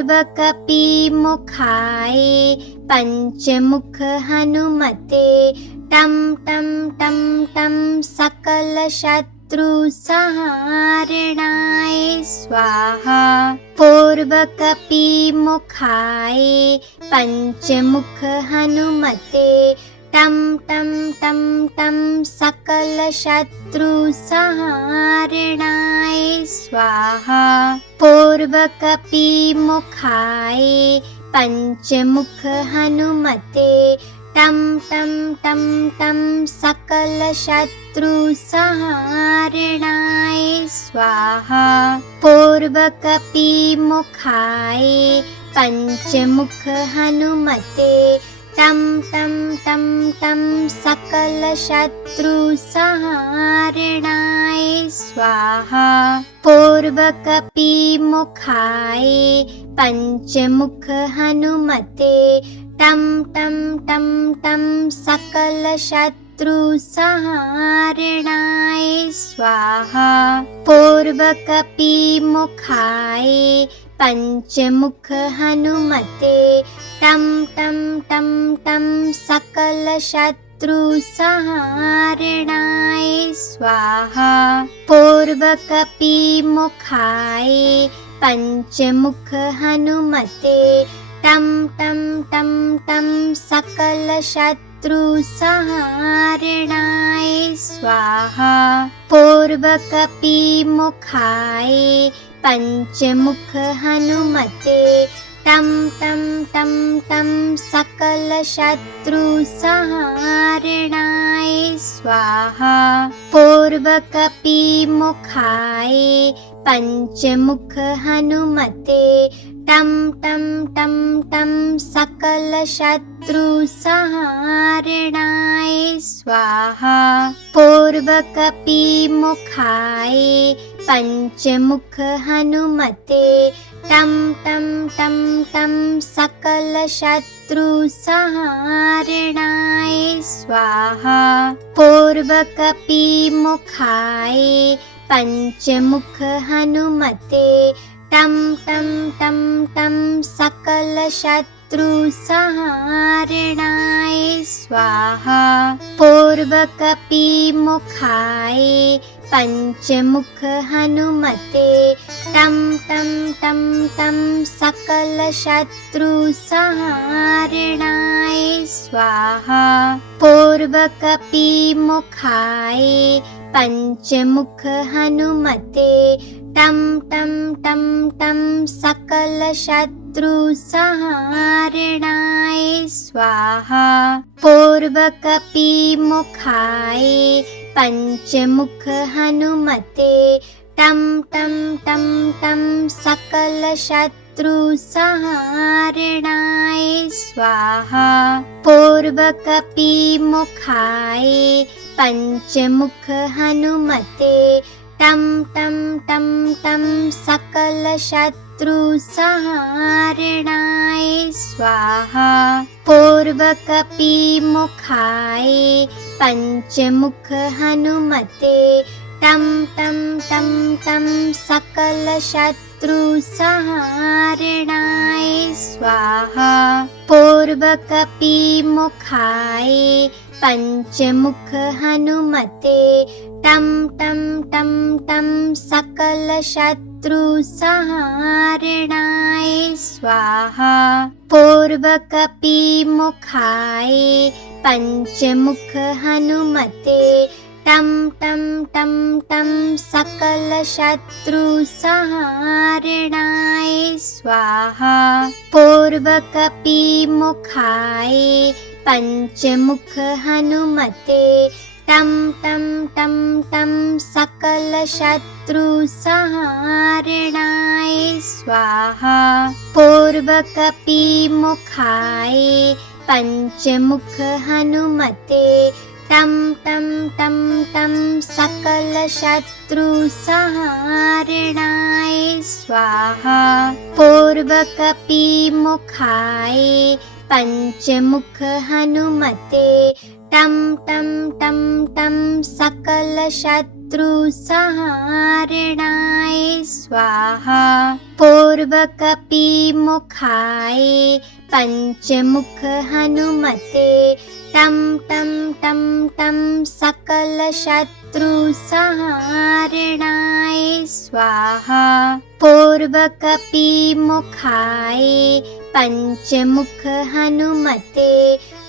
पूर्वकपिमुखाय पंचमुख हनुमते टं टं टं टं सकलशत्रुसंहारणाय स्वाहा। पूर्वकपिमुखाय पंचमुख हनुमते टं टं टं टं सकलशत्रुसंहारणाय स्वाहा। पूर्वकपिमुखाय पंचमुख हनुमते टं टं टं टं सकलशत्रुसंहारणाय स्वाहा। पूर्वकपिमुखाय पंचमुख हनुमते टं टं टं टं सकलशत्रुसंहारणाय स्वाहा। पूर्वकपिमुखाय पंचमुख हनुमते टं टं टं टं सकलशत्रुसंहारणाय स्वाहा। पूर्वकपिमुखाय पंचमुख हनुमते टं टं टं टं सकलशत्रुसंहारणाय स्वाहा। पूर्वकपिमुखाय पंचमुख हनुमते टं टं टं टं सकलशत्रुसंहारणाय स्वाहा। पूर्वकपिमुखाय पंचमुख हनुमते टं टं टं टं सकलशत्रुसंहारणाय स्वाहा। पूर्वकपिमुखाय पंचमुख हनुमते टं टं टं टं सकलशत्रुसंहारणाय स्वाहा। पूर्वकपिमुखाय पंचमुख हनुमते टं टं टं टं सकलशत्रुसंहारणाय स्वाहा। पूर्वकपिमुखाय पंचमुख हनुमते टं टं टं टं सकलशत्रुसंहारणाय स्वाहा। पूर्वकपिमुखाय पंचमुख हनुमते टं टं टं टं सकलशत्रुसंहारणाय स्वाहा। पूर्वकपिमुखाय पंचमुख हनुमते टं टं टं टं सकलशत्रुसंहारणाय स्वाहा। पूर्वकपिमुखाय पंचमुख हनुमते टं टं टं टं सकलशत्रुसंहारणाय स्वाहा। पूर्वकपिमुखाय पंचमुख हनुमते टं टं टं टं सकलशत्रुसंहारणाय स्वाहा। पूर्वकपिमुखाय पंचमुख हनुमते टं टं टं टं सकलशत्रुसंहारणाय स्वाहा। पूर्वकपिमुखाय पंचमुख हनुमते टं टं टं टं सकलशत्रुसंहारणाय स्वाहा। पूर्वकपिमुखाय पंचमुख हनुमते टं टं टं टं सकलशत्रुसंहारणाय स्वाहा। पूर्वकपिमुखाय पंचमुख हनुमते टं टं टं टं सकलशत्रुसंहारणाय स्वाहा। पूर्वकपिमुखाय पंचमुख हनुमते टं टं टं टं सकलशत्रुसंहारणाय स्वाहा। पूर्वकपिमुखाय पंचमुख हनुमते टं टं टं टं सकलशत्रुसंहारणाय सकलशत्रुसंहारणाय स्वाहा। पूर्वकपिमुखाय पंचमुख हनुमते टं टं टं टं सकलशत्रुसंहारणाय स्वाहा। पूर्वकपिमुखाय पंचमुख हनुमते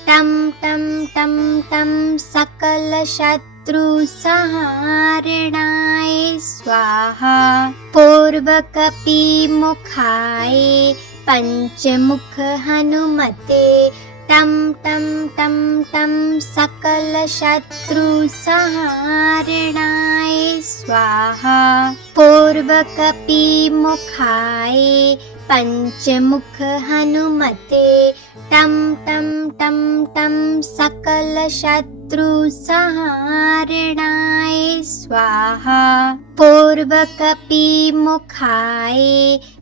टं टं टं टं सकलशत्रुसंहारणाय स्वाहा। पूर्वकपिमुखाय पंचमुख हनुमते टं टं टं टं सकलशत्रुसंहारणाय स्वाहा। पूर्वकपिमुखाय पंचमुख हनुमते टं टं टं टं सकलशत्रुसंहारणाय स्वाहा। पूर्वकपिमुखाय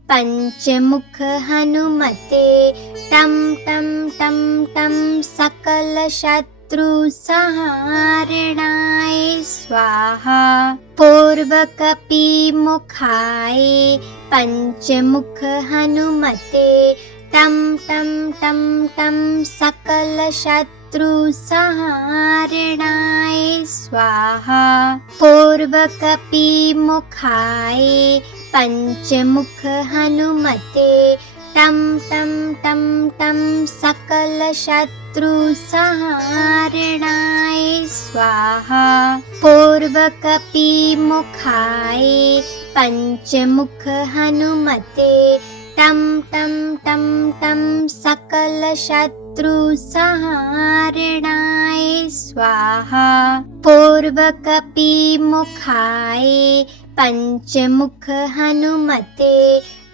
पंचमुख हनुमते टं टं टं टं सकलशत्रुसंहारणाय स्वाहा। पूर्वकपिमुखाय पंचमुख हनुमते टं टं टं टं सकलशत्रुसंहारणाय स्वाहा। पूर्वकपिमुखाय पंचमुख हनुमते टं टं टं टं सकलशत्रुसंहारणाय स्वाहा। पूर्वकपिमुखाय पंचमुख हनुमते टं टं टं टं सकलशत्रुसंहारणाय स्वाहा। पूर्वकपिमुखाय पंचमुख हनुमते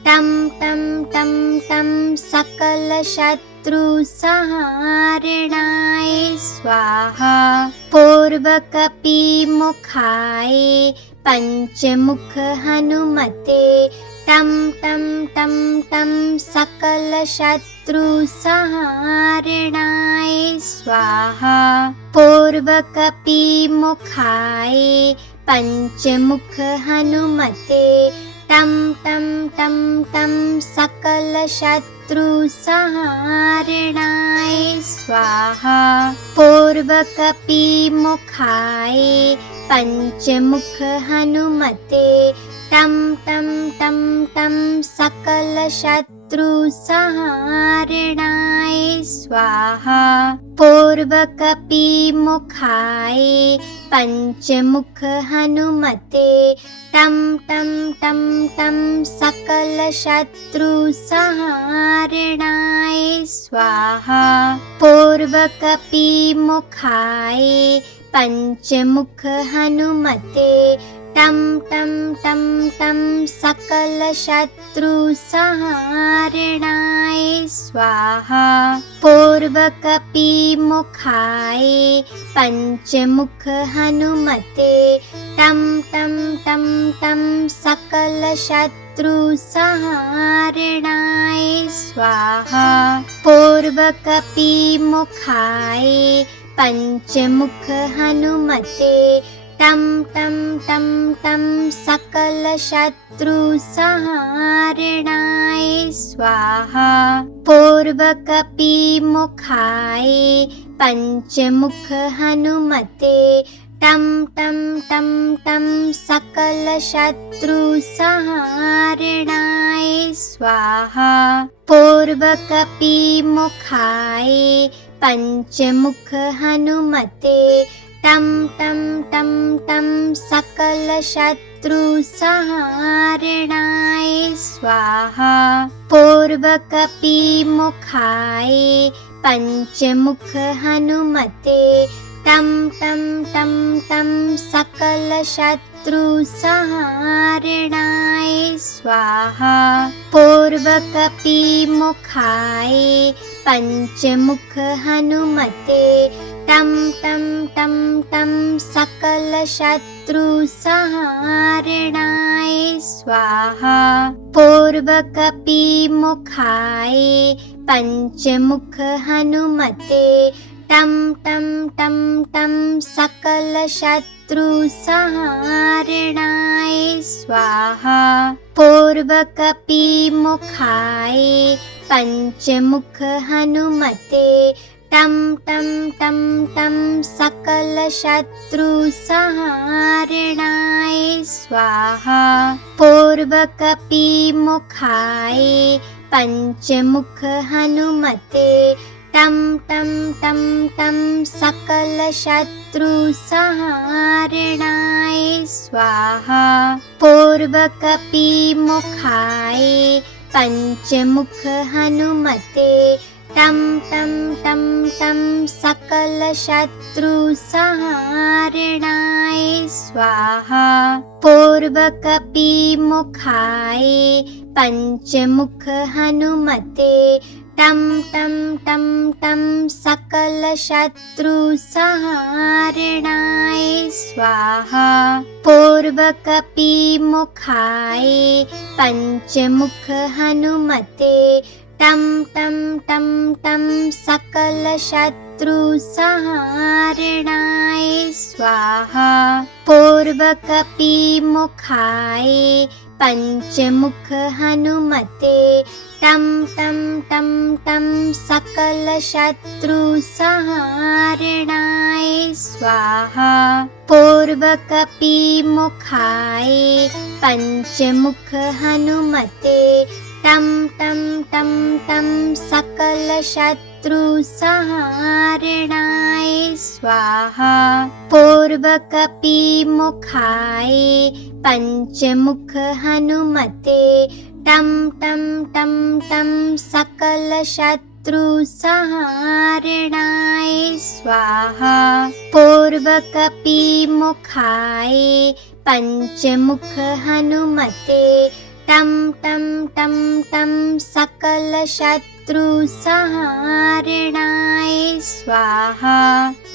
टं टं टं टं सकलशत्रुसंहारणाय स्वाहा। पूर्वकपिमुखाय पंचमुख हनुमते टं टं टं टं सकलशत्रुसंहारणाय स्वाहा। पूर्वकपिमुखाय पंचमुख हनुमते टं टं टं टं सकलशत्रुसंहारणाय स्वाहा। पूर्वकपिमुखाय पंचमुख हनुमते टं टं टं टं सकलशत्रुसंहारणाय स्वाहा। पूर्वकपिमुखाय पंचमुख हनुमते टं टं टं टं सकलशत्रुसंहारणाय स्वाहा। पूर्वकपिमुखाय पंचमुख हनुमते टं टं टं टं सकलशत्रुसंहारणाय स्वाहा। पूर्वकपिमुखाय पंचमुख हनुमते टं टं टं टं सकलशत्रुसंहारणाय स्वाहा। पूर्वकपिमुखाय पंचमुख हनुमते टं टं टं टं सकलशत्रुसंहारणाय स्वाहा। पूर्वकपिमुखाय पंचमुख हनुमते टं टं टं टं सकलशत्रुसंहारणाय स्वाहा। पूर्वकपिमुखाय पंचमुख हनुमते टं टं टं टं सकलशत्रुसंहारणाय स्वाहा। पूर्वकपिमुखाय पंचमुख हनुमते टं टं टं टं सकलशत्रुसंहारणाय स्वाहा। पूर्वकपिमुखाय पंचमुख हनुमते टं टं टं टं सकलशत्रुसंहारणाय स्वाहा। पूर्वकपिमुखाय पंचमुख हनुमते टं टं टं टं सकलशत्रुसंहारणाय सकलशत्रुसंहारणाय स्वाहा। पूर्वकपिमुखाय पंचमुख हनुमते टं टं टं टं सकलशत्रुसंहारणाय स्वाहा। पूर्वकपिमुखाय पंचमुख हनुमते टं टं टं टं सकलशत्रुसंहारणाय स्वाहा। पूर्वकपिमुखाय पंचमुख हनुमते टं टं टं टं सकलशत्रुसंहारणाय स्वाहा। पूर्वकपिमुखाय पंचमुख हनुमते टं टं टं टं सकलशत्रुसंहारणाय स्वाहा। पूर्वकपिमुखाय पंचमुख हनुमते टं टं टं टं सकलशत्रुसंहारणाय स्वाहा। पूर्वकपिमुखाय पंचमुख हनुमते टं टं टं टं सकलशत्रुसंहारणाय स्वाहा। पूर्वकपिमुखाय पंचमुख हनुमते टं टं टं टं सकलशत्रुसंहारणाय स्वाहा। पूर्वकपिमुखाय पंचमुख हनुमते टं टं टं टं सकलशत्रुसंहारणाय स्वाहा। पूर्वकपिमुखाय पंचमुख हनुमते टं टं टं टं सकलशत्रुसंहारणाय स्वाहा।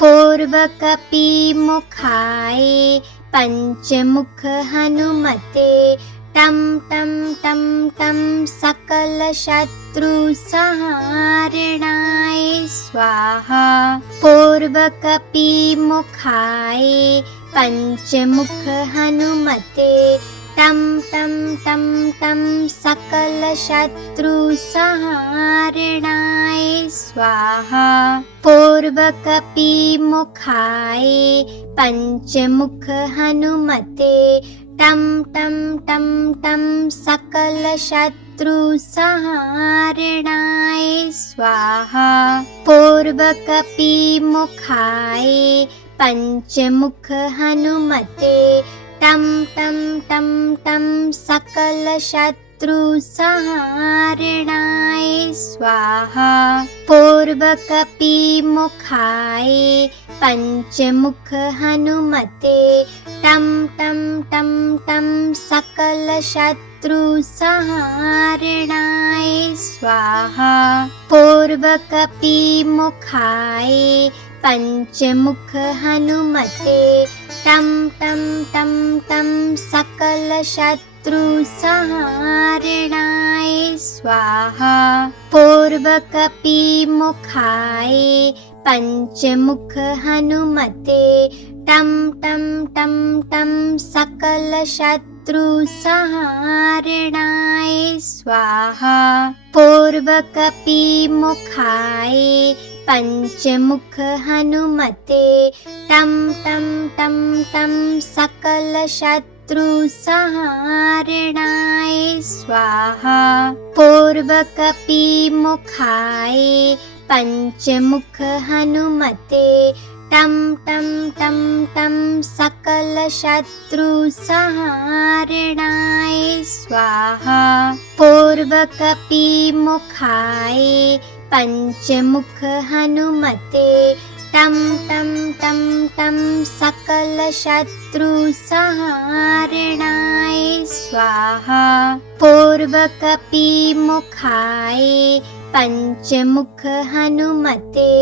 पूर्वकपिमुखाय पंचमुख हनुमते टं टं टं टं सकलशत्रुसंहारणाय स्वाहा। पूर्वकपिमुखाय पंचमुख हनुमते टं टं टं टं सकलशत्रुसंहारणाय स्वाहा। पूर्वकपिमुखाय पंचमुख हनुमते टं टं टं टं सकलशत्रुसंहारणाय स्वाहा। पूर्वकपिमुखाय पंचमुख हनुमते टं टं टं टं सकलशत्रुसंहारणाय स्वाहा। पूर्वकपिमुखाय पंचमुख हनुमते टं टं टं टं सकलशत्रुसंहारणाय स्वाहा। पूर्वकपिमुखाय पंचमुख हनुमते टं टं टं टं सकलशत्रुसंहारणाय स्वाहा। पूर्वकपिमुखाय पंचमुख हनुमते टं टं टं टं सकलशत्रुसंहारणाय स्वाहा। पूर्वकपिमुखाय पंचमुख हनुमते टं टं टं टं सकलशत्रुसंहारणाय स्वाहा। पूर्वकपिमुखाय पंचमुख हनुमते टं टं टं टं सकलशत्रुसंहारणाय स्वाहा। पूर्वकपिमुखाय पंचमुख हनुमते टं टं टं टं सकलशत्रुसंहारणाय स्वाहा। पूर्वकपिमुखाय पंचमुख हनुमते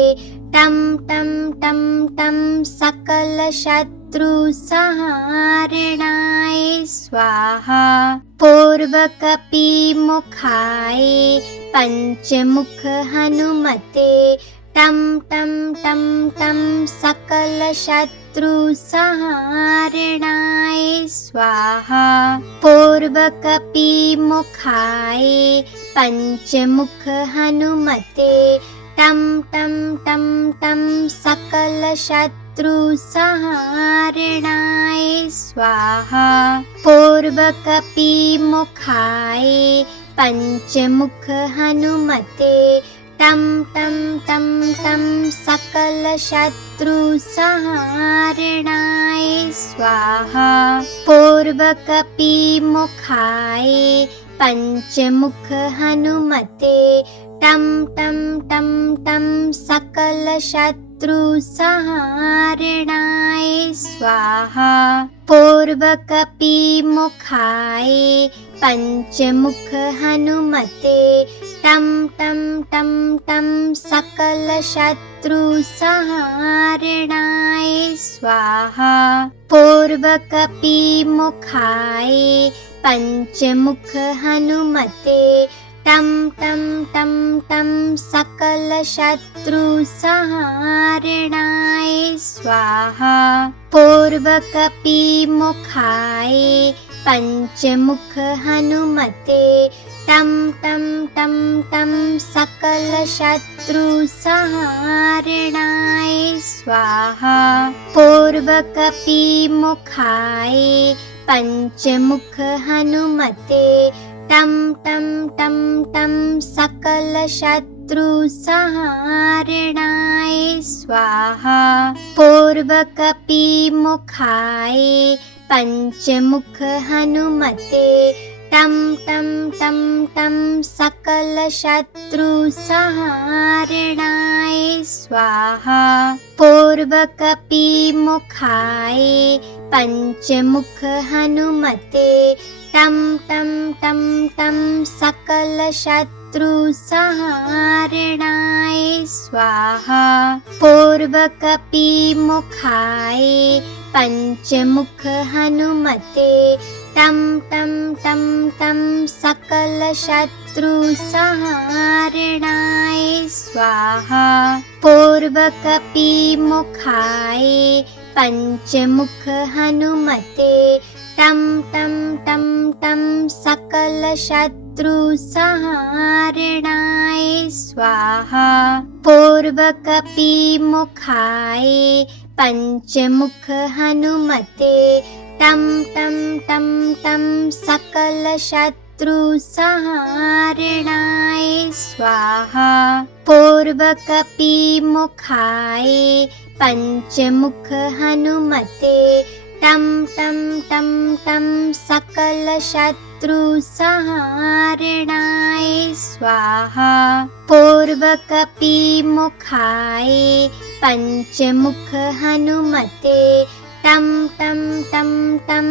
टं टं टं टं सकलशत्रुसंहारणाय स्वाहा। पूर्वकपिमुखाय पंचमुख हनुमते टं टं टं टं सकलशत्रुसंहारणाय शत्रुसंहारणाय स्वाहा पूर्वकपिमुखाय पंचमुख हनुमते टं टं टं टं सकलशत्रुसंहारणाय स्वाहा पूर्वकपिमुखाय पंचमुख हनुमते टं टं टं टं सकलशत्रुसंहारणाय स्वाहा पूर्वकपिमुखाय पंचमुख हनुमते टं टं टं टं सकलशत्रुसंहारणाय स्वाहा पूर्वकपिमुखाय पंचमुख हनुमते टं टं टं टं सकलशत्रुसंहारणाय स्वाहा पूर्वकपिमुखाय पंचमुख हनुमते टं टं टं टं सकलशत्रुसंहारणाय स्वाहा पूर्वकपिमुखाय पंचमुख हनुमते टं टं टं टं सकलशत्रुसंहारणाय स्वाहा पूर्वकपिमुखाय पंचमुख हनुमते टं टं टं टं सकलशत्रुसंहारणाय स्वाहा पूर्वकपिमुखाय पंचमुख हनुमते टं टं टं टं सकलशत्रुसंहारणाय स्वाहा पूर्वकपिमुखाय पंचमुख हनुमते टं टं टं टं सकलशत्रुसंहारणाय स्वाहा पूर्वकपिमुखाय पंचमुख हनुमते टं टं टं टं सकलशत्रुसंहारणाय स्वाहा पूर्वकपिमुखाय पंचमुख हनुमते टं टं टं टं सकलशत्रुसंहारणाय स्वाहा पूर्वकपिमुखाय पंचमुख हनुमते टं टं टं टं सकलशत्रुसंहारणाय स्वाहा पूर्वकपिमुखाय पंचमुख हनुमते टं टं टं टं सकलशत्रुसंहारणाय स्वाहा पूर्वकपिमुखाय पंचमुख हनुमते टं टं टं टं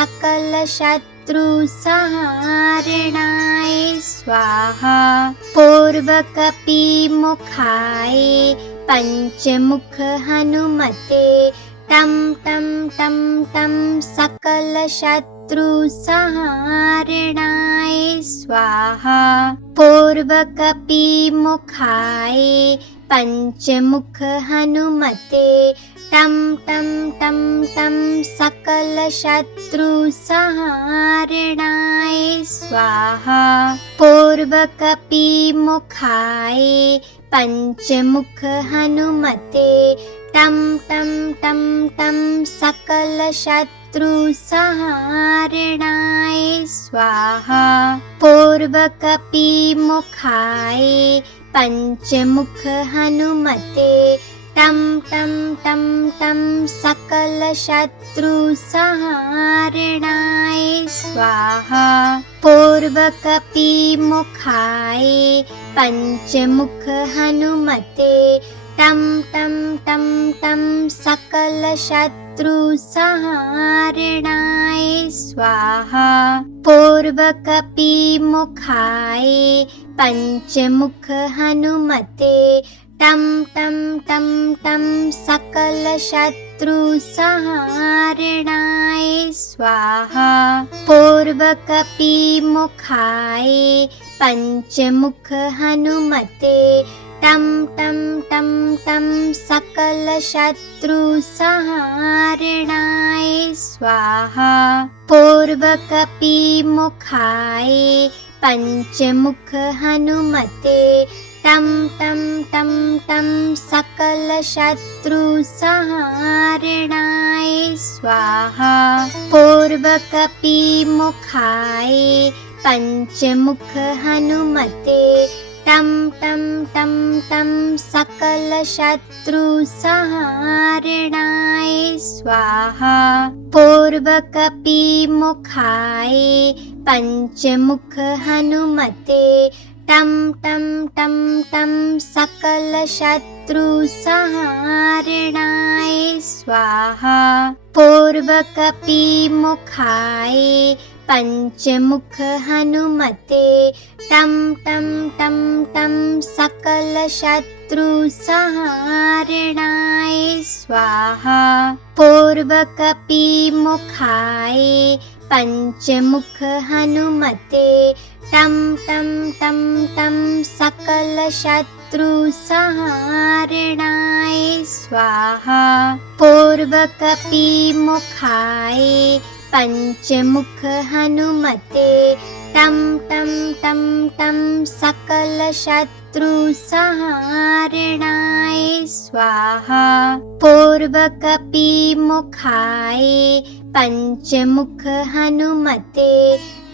सकलशत्रुसंहारणाय स्वाहा पूर्वकपिमुखाय पंचमुख हनुमते टं टं टं टं सकलशत्रुसंहारणाय स्वाहा पूर्वकपिमुखाय पंचमुख हनुमते टं टं टं टं सकलशत्रुसंहारणाय स्वाहा पूर्वकपिमुखाय पंचमुख हनुमते टं टं टं टं सकलशत्रुसंहारणाय स्वाहा पूर्वकपिमुखाय पंचमुख हनुमते टं टं टं टं सकलशत्रुसंहारणाय स्वाहा पूर्वकपिमुखाय पंचमुख हनुमते टं टं टं टं सकलशत्रुसंहारणाय स्वाहा पूर्वकपिमुखाय पंचमुख हनुमते टं टं टं टं सकलशत्रुसंहारणाय स्वाहा पूर्वकपिमुखाय पंचमुख हनुमते टं टं टं टं सकलशत्रुसंहारणाय स्वाहा पूर्वकपिमुखाय पंचमुख हनुमते टं टं टं टं सकलशत्रुसंहारणाय स्वाहा पूर्वकपिमुखाय पंचमुख हनुमते टं टं टं टं सकलशत्रुसंहारणाय स्वाहा पूर्वकपिमुखाय पंचमुख हनुमते टं टं टं टं सकलशत्रुसंहारणाय स्वाहा पूर्वकपिमुखाय पंचमुख हनुमते टं टं टं टं सकलशत्रुसंहारणाय स्वाहा पूर्वकपिमुखाय पंचमुख हनुमते टं टं टं टं सकलशत्रुसंहारणाय स्वाहा पूर्वकपिमुखाय पंचमुख हनुमते टं टं टं टं सकलशत्रुसंहारणाय स्वाहा पूर्वकपिमुखाय पंचमुख हनुमते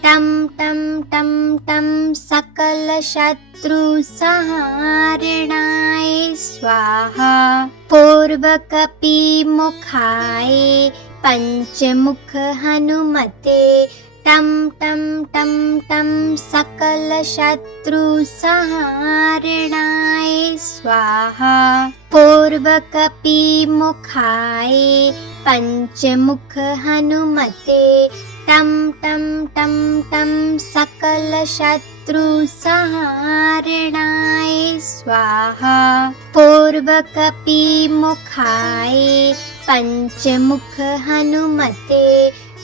टं टं टं टं सकलशत्रुसंहारणाय स्वाहा पूर्वकपिमुखाय पंचमुख हनुमते टं टं टं टं सकलशत्रुसंहारणाय स्वाहा पूर्वकपिमुखाय पंचमुख हनुमते टं टं टं टं सकलशत्रुसंहारणाय स्वाहा पूर्वकपिमुखाय पंचमुख हनुमते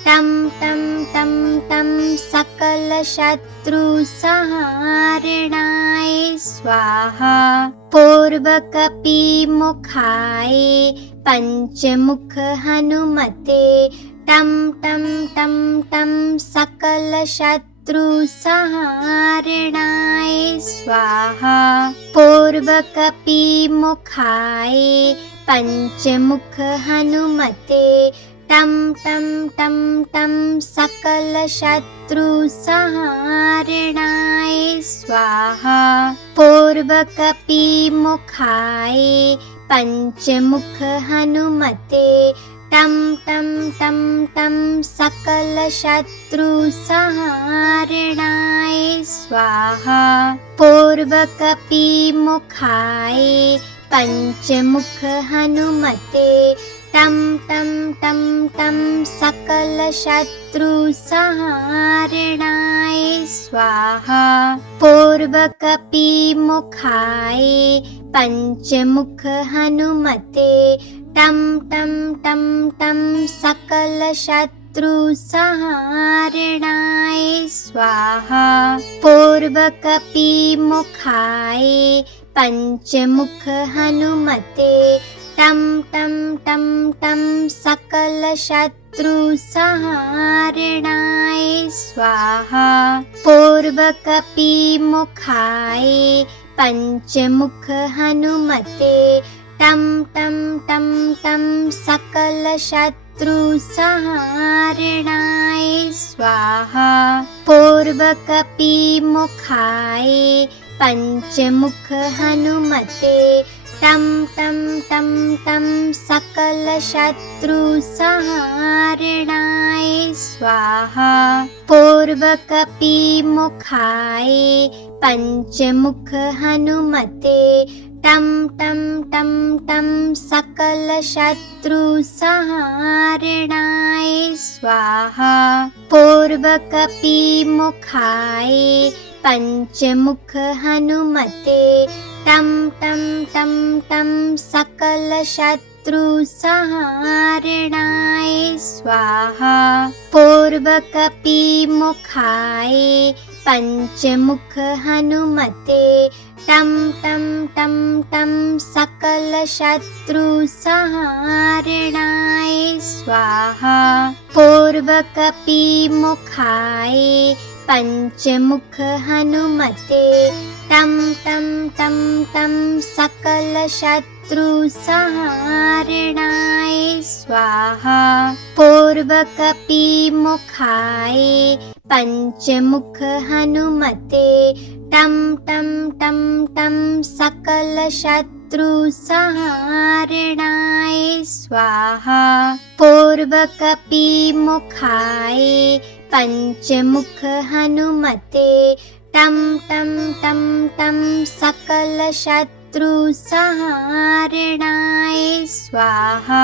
टं टं टं टं सकलशत्रुसंहारणाय स्वाहा पूर्वकपिमुखाय पंचमुख हनुमते टं टं टं टं सकलशत्रुसंहारणाय स्वाहा पूर्वकपिमुखाय पंचमुख हनुमते टं टं टं टं सकलशत्रुसंहारणाय स्वाहा पूर्वकपिमुखाय पंचमुख हनुमते टं टं टं टं सकलशत्रुसंहारणाय स्वाहा पूर्वकपिमुखाय पंचमुख हनुमते टं टं टं टं सकलशत्रुसंहारणाय स्वाहा पूर्वकपिमुखाय पंचमुख हनुमते टं टं टं टं सकलशत्रुसंहारणाय स्वाहा पूर्वकपिमुखाय पंचमुख हनुमते टं टं टं टं सकलशत्रुसंहारणाय स्वाहा पूर्वकपिमुखाय पंचमुख हनुमते टं टं टं टं सकलशत्रुसंहारणाय स्वाहा पूर्वकपिमुखाय पंचमुख हनुमते टं टं टं टं सकलशत्रुसंहारणाय स्वाहा पूर्वकपिमुखाय पंचमुख हनुमते टं टं टं टं सकलशत्रुसंहारणाय स्वाहा पूर्वकपिमुखाय पंचमुख हनुमते टं टं टं टं सकलशत्रुसंहारणाय स्वाहा पूर्वकपिमुखाय पंचमुख हनुमते टं टं टं टं सकलशत्रुसंहारणाय स्वाहा पूर्वकपिमुखाय पञ्चमुख हनुमते टं टं टं टं सकलशत्रुसंहारणाय स्वाहा पूर्वकपिमुखाय पञ्चमुख हनुमते टं टं टं टं सकलशत्रुसंहारणाय स्वाहा पूर्वकपिमुखाय पञ्चमुख हनुमते टं टं टं टं सकलशत्रुसंहारणाय स्वाहा।